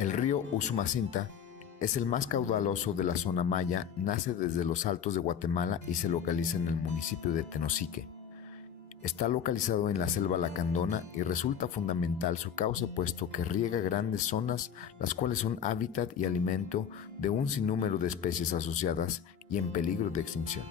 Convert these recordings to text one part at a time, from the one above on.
El río Usumacinta es el más caudaloso de la zona maya, nace desde los altos de Guatemala y se localiza en el municipio de Tenosique. Está localizado en la selva lacandona y resulta fundamental su cauce puesto que riega grandes zonas, las cuales son hábitat y alimento de un sinnúmero de especies asociadas y en peligro de extinción.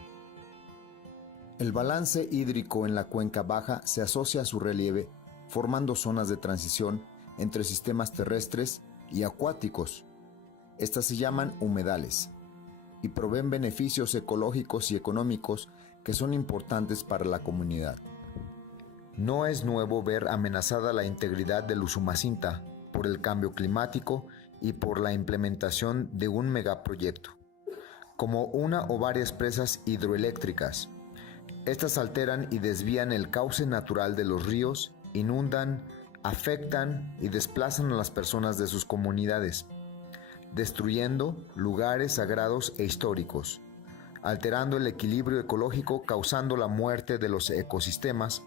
El balance hídrico en la cuenca baja se asocia a su relieve, formando zonas de transición entre sistemas terrestres y acuáticos. Estas se llaman humedales y proveen beneficios ecológicos y económicos que son importantes para la comunidad. No es nuevo ver amenazada la integridad del Usumacinta por el cambio climático y por la implementación de un megaproyecto, como una o varias presas hidroeléctricas. Estas alteran y desvían el cauce natural de los ríos, inundan, afectan y desplazan a las personas de sus comunidades, destruyendo lugares sagrados e históricos, alterando el equilibrio ecológico, causando la muerte de los ecosistemas,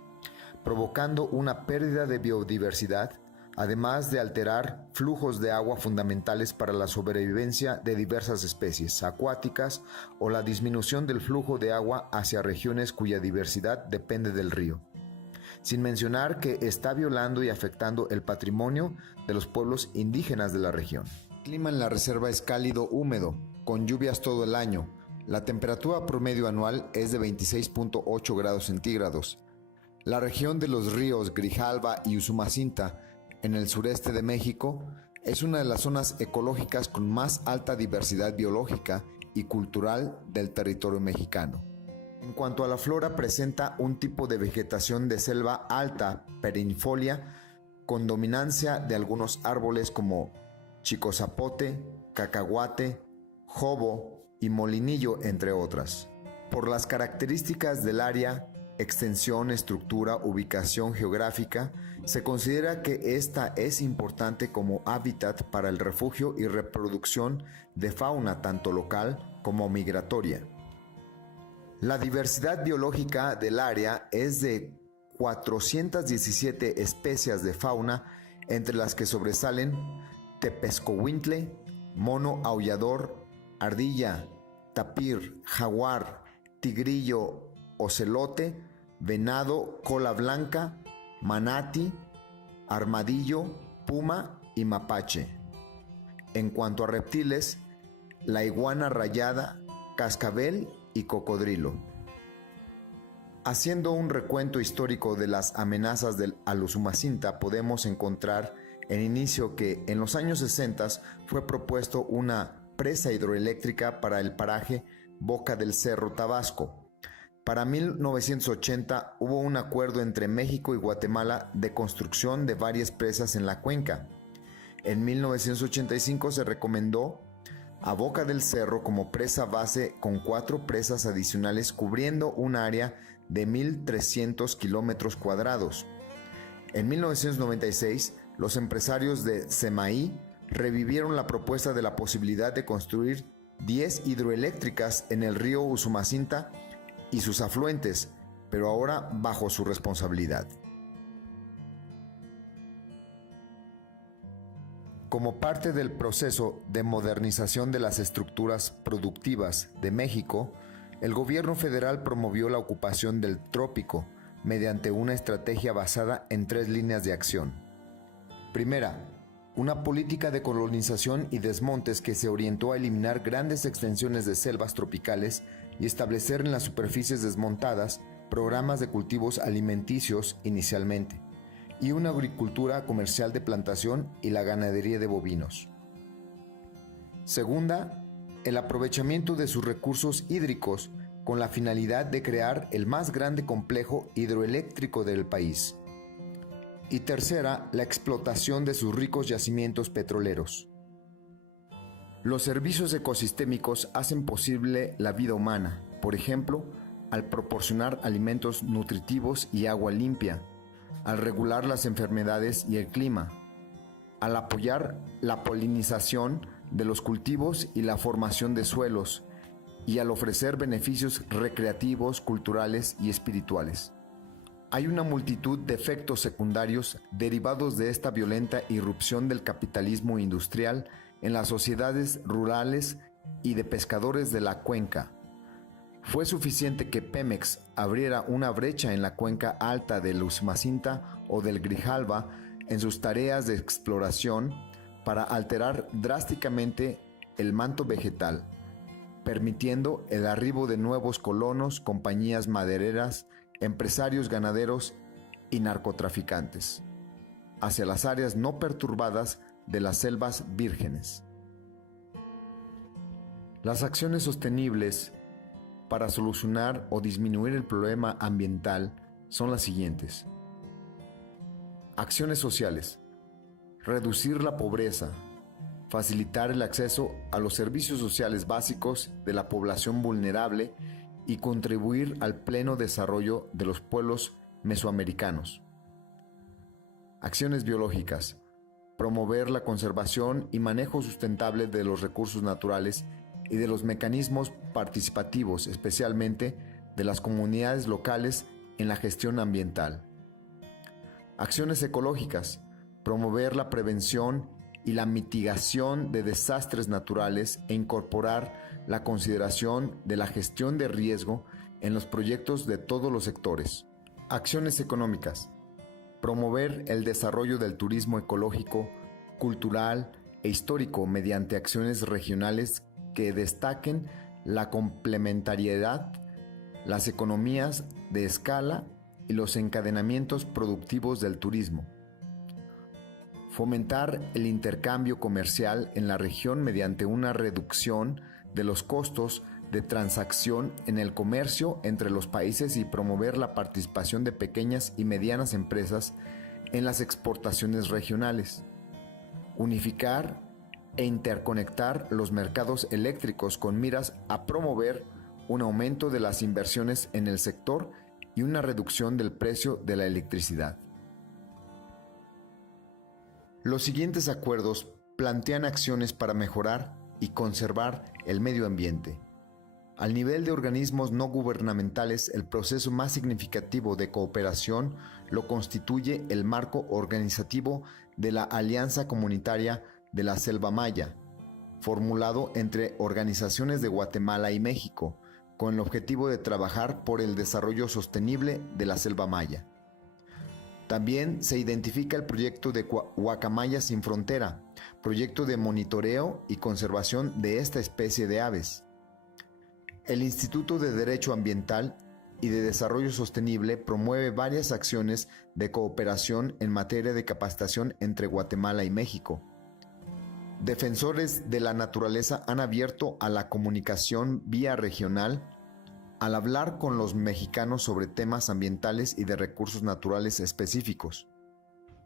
provocando una pérdida de biodiversidad, además de alterar flujos de agua fundamentales para la sobrevivencia de diversas especies acuáticas o la disminución del flujo de agua hacia regiones cuya diversidad depende del río. Sin mencionar que está violando y afectando el patrimonio de los pueblos indígenas de la región. El clima en la reserva es cálido húmedo, con lluvias todo el año. La temperatura promedio anual es de 26.8 grados centígrados. La región de los ríos Grijalva y Usumacinta, en el sureste de México, es una de las zonas ecológicas con más alta diversidad biológica y cultural del territorio mexicano. En cuanto a la flora, presenta un tipo de vegetación de selva alta, perennifolia, con dominancia de algunos árboles como chicozapote, cacahuate, jobo y molinillo, entre otras. Por las características del área, extensión, estructura, ubicación geográfica, se considera que esta es importante como hábitat para el refugio y reproducción de fauna tanto local como migratoria. La diversidad biológica del área es de 417 especies de fauna, entre las que sobresalen tepezcohuintle, mono aullador, ardilla, tapir, jaguar, tigrillo, ocelote, venado, cola blanca, manatí, armadillo, puma y mapache. En cuanto a reptiles, la iguana rayada, cascabel y cocodrilo. Haciendo un recuento histórico de las amenazas al Usumacinta, podemos encontrar en inicio que en los años 60 fue propuesto una presa hidroeléctrica para el paraje Boca del Cerro, Tabasco. Para 1980 hubo un acuerdo entre México y Guatemala de construcción de varias presas en la cuenca. En 1985 se recomendó a Boca del Cerro como presa base con 4 presas adicionales cubriendo un área de 1.300 kilómetros cuadrados. En 1996, los empresarios de SEMAI revivieron la propuesta de la posibilidad de construir 10 hidroeléctricas en el río Usumacinta y sus afluentes, pero ahora bajo su responsabilidad. Como parte del proceso de modernización de las estructuras productivas de México, el gobierno federal promovió la ocupación del trópico mediante una estrategia basada en 3 líneas de acción. Primera, una política de colonización y desmontes que se orientó a eliminar grandes extensiones de selvas tropicales y establecer en las superficies desmontadas programas de cultivos alimenticios inicialmente, y una agricultura comercial de plantación y la ganadería de bovinos. Segunda, el aprovechamiento de sus recursos hídricos con la finalidad de crear el más grande complejo hidroeléctrico del país. Y tercera, la explotación de sus ricos yacimientos petroleros. Los servicios ecosistémicos hacen posible la vida humana, por ejemplo, al proporcionar alimentos nutritivos y agua limpia, al regular las enfermedades y el clima, al apoyar la polinización de los cultivos y la formación de suelos, y al ofrecer beneficios recreativos, culturales y espirituales. Hay una multitud de efectos secundarios derivados de esta violenta irrupción del capitalismo industrial en las sociedades rurales y de pescadores de la cuenca. Fue suficiente que Pemex abriera una brecha en la cuenca alta del Usumacinta o del Grijalva en sus tareas de exploración para alterar drásticamente el manto vegetal, permitiendo el arribo de nuevos colonos, compañías madereras, empresarios ganaderos y narcotraficantes, hacia las áreas no perturbadas de las selvas vírgenes. Las acciones sostenibles para solucionar o disminuir el problema ambiental son las siguientes. Acciones sociales: reducir la pobreza, facilitar el acceso a los servicios sociales básicos de la población vulnerable y contribuir al pleno desarrollo de los pueblos mesoamericanos. Acciones biológicas: promover la conservación y manejo sustentable de los recursos naturales y de los mecanismos participativos, especialmente de las comunidades locales en la gestión ambiental. Acciones ecológicas: promover la prevención y la mitigación de desastres naturales e incorporar la consideración de la gestión de riesgo en los proyectos de todos los sectores. Acciones económicas: promover el desarrollo del turismo ecológico, cultural e histórico mediante acciones regionales que destaquen la complementariedad, las economías de escala y los encadenamientos productivos del turismo. Fomentar el intercambio comercial en la región mediante una reducción de los costos de transacción en el comercio entre los países y promover la participación de pequeñas y medianas empresas en las exportaciones regionales. Unificar e interconectar los mercados eléctricos con miras a promover un aumento de las inversiones en el sector y una reducción del precio de la electricidad. Los siguientes acuerdos plantean acciones para mejorar y conservar el medio ambiente. Al nivel de organismos no gubernamentales, el proceso más significativo de cooperación lo constituye el marco organizativo de la Alianza Comunitaria de la Selva Maya, formulado entre organizaciones de Guatemala y México, con el objetivo de trabajar por el desarrollo sostenible de la Selva Maya. También se identifica el proyecto de Guacamaya Sin Frontera, proyecto de monitoreo y conservación de esta especie de aves. El Instituto de Derecho Ambiental y de Desarrollo Sostenible promueve varias acciones de cooperación en materia de capacitación entre Guatemala y México. Defensores de la naturaleza han abierto a la comunicación vía regional al hablar con los mexicanos sobre temas ambientales y de recursos naturales específicos.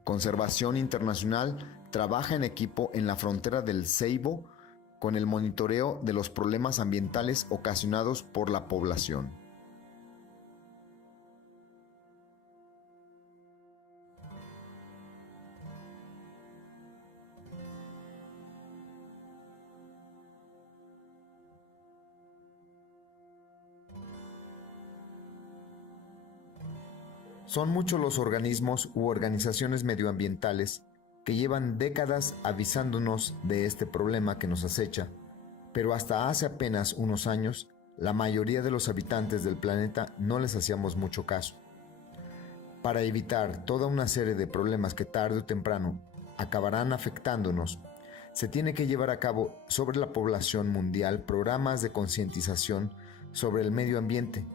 Conservación Internacional trabaja en equipo en la frontera del Ceibo con el monitoreo de los problemas ambientales ocasionados por la población. Son muchos los organismos u organizaciones medioambientales que llevan décadas avisándonos de este problema que nos acecha, pero hasta hace apenas unos años, la mayoría de los habitantes del planeta no les hacíamos mucho caso. Para evitar toda una serie de problemas que tarde o temprano acabarán afectándonos, se tiene que llevar a cabo sobre la población mundial programas de concientización sobre el medio ambiente.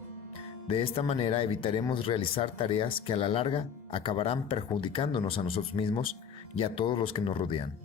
De esta manera evitaremos realizar tareas que a la larga acabarán perjudicándonos a nosotros mismos y a todos los que nos rodean.